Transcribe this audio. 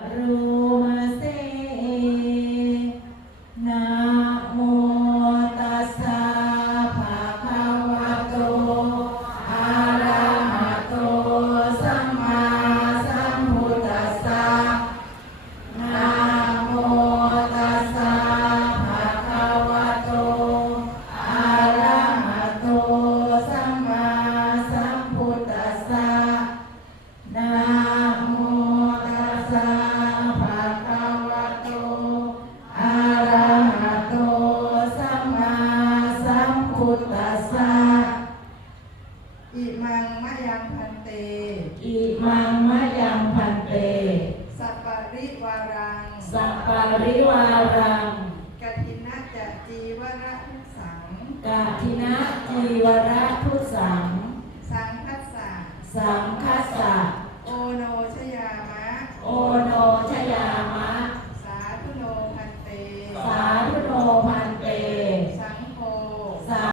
Hello. Buddhasa Imang Mayang Bante Imang Mayang Bante Sapari Warang Sapari Warang Kadina Jati Warang Sang Jati Warang